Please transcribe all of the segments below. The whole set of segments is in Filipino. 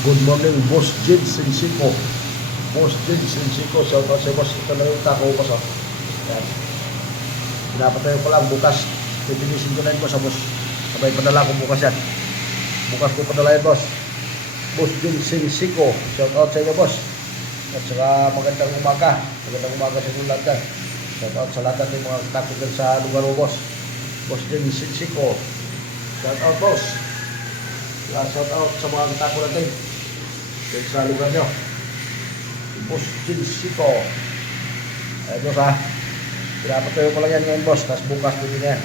Good morning, Boss Jed Sensico. Boss Jed Sensico, shout out sa boss. Ito na yung tako ko sa. Yan. Pinapatayo ko lang bukas. Pipinisin ko na yun ko sa boss. Sabay padala ko bukas yan. Bukas ko padala yun, boss. Boss Jed Sensico, shout out sa inyo, boss. At saka magandang umaga. Magandang umaga sa inyo lahat dyan. Shout out sa lahat ng mga tako dyan sa lugar mo, boss. Boss Jed Sensico. Shout out, boss. Shout out sa mga tako natin. Dito sa lugar nyo. Boss Sensico. Ayun, boss, ha. Pinapatayo ko lang yan ngayon, boss. Tapos bukas din yan.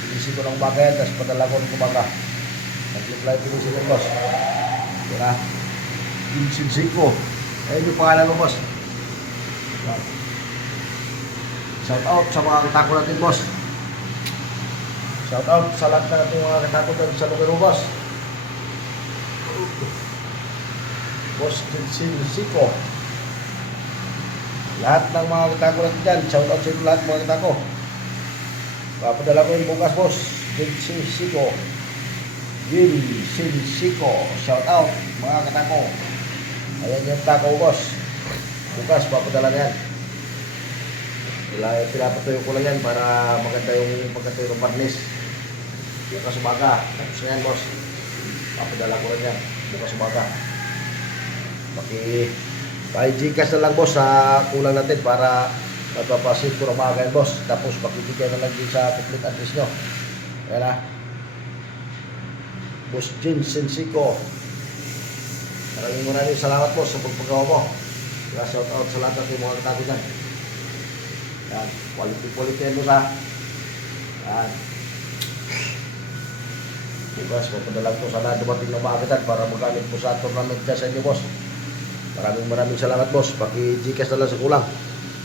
Pinisi ko ng umaga yan. Tapos padala ko ng umaga. Nag-reply pinisi yan, boss. Ito na. Sensico. Ayun yung pangalan mo, boss. Shout out sa mga katako natin, boss. Shout out sa lahat na natin mga katako natin sa lugar mo, boss. Boss Sensico. Lahat ng mga katako natin dyan, shout out sa inyo lahat mga katako. Papadala ko yung bukas, boss. Sensico. Sensico. Shout out mga katako. Ayan yung tako, boss. Bukas papadala na yan. Pinapatuyo ko lang yan para maganda yung pagkatuyo ng barnis. Yung kasumaga. Tapos yan, boss. Papadala ko lang yan. Bukas umaga. Paki-Gcash na lang, boss, sa kulang natin para magpapasit ko ng mga ganyan, boss. Tapos pakibigay na lang din sa complete address nyo. Ayan na. Boss Jed Sensico. Maraming salamat, boss, sa pagpagawa mo. Shout out sa lahat natin mga katako dyan. Yan. Quality yan, boss, ha. Yan. Bukas, mapadala ko sana dumating ng mga agad para magamit po sa tournament dyan sa inyo, boss. Maraming salamat, boss. Paki-Gcash na lang sa kulang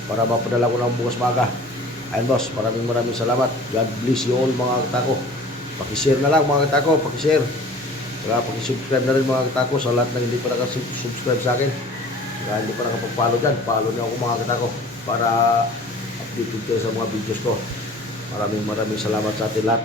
para mapadala ko ng bukas maga. Ayun, boss, maraming salamat. God bless you all mga katako. Paki-share na lang mga katako, paki-share. Saka paki-subscribe na rin mga katako sa lahat na hindi pa nakasubscribe sa akin. Saka hindi pa nakapag-follow dyan, follow niyo ako mga katako para updated kayo sa mga videos ko. Maraming salamat sa atin lahat.